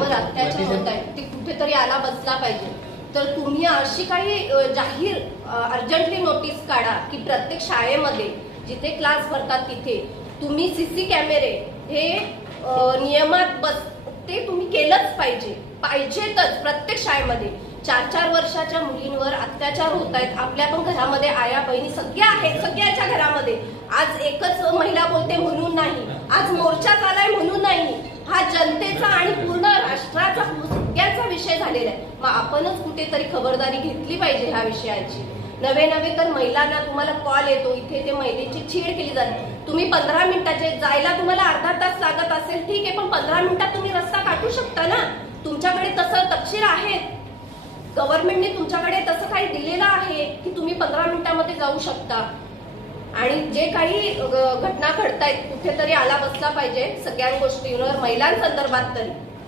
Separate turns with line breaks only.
महिलांवर अत्याचार होत आहेत ते कुठेतरी आला बसला पाहिजे. तर तुम्ही अशी काही जाहीर अर्जंटली नोटीस काढा की प्रत्येक शाळेमध्ये जिथे क्लास भरतात तिथे तुम्ही सीसी कॅमेरे हे नियमात बस ते तुम्ही केलंच पाहिजे. पाहिजेतच प्रत्येक शाळेमध्ये. चार चार वर्षाच्या मुलींवर अत्याचार होत आहेत. आपल्या पण घरामध्ये आया बहिणी सगळ्या आहेत सगळ्याच्या घरामध्ये. आज एकच महिला बोलते म्हणून नाही आज मोर्चा चालाय म्हणून नाही हा जनतेचा आणि पूर्ण राष्ट्राचा सगळ्यांचा विषय झालेला आहे. मग आपणच कुठेतरी खबरदारी घेतली पाहिजे ह्या विषयाची. नवे नवे तर महिलांना तुम्हाला कॉल येतो. इथे ते महिलेची छीड केली जाते. तुम्ही पंधरा मिनिटाचे जायला तुम्हाला अर्धा तास लागत असेल ठीक आहे पण पंधरा मिनिटात तुम्ही रस्ता काढू शकता ना? तुमच्याकडे तसं तपशील आहेत. गव्हर्नमेंटने तुमच्याकडे तसं काही दिलेलं आहे की तुम्ही पंधरा मिनिटामध्ये जाऊ शकता. आणि जे काही घटना घडतायत कुठेतरी आला बसला पाहिजे सगळ्या गोष्टींवर महिलांसंदर्भात तरी.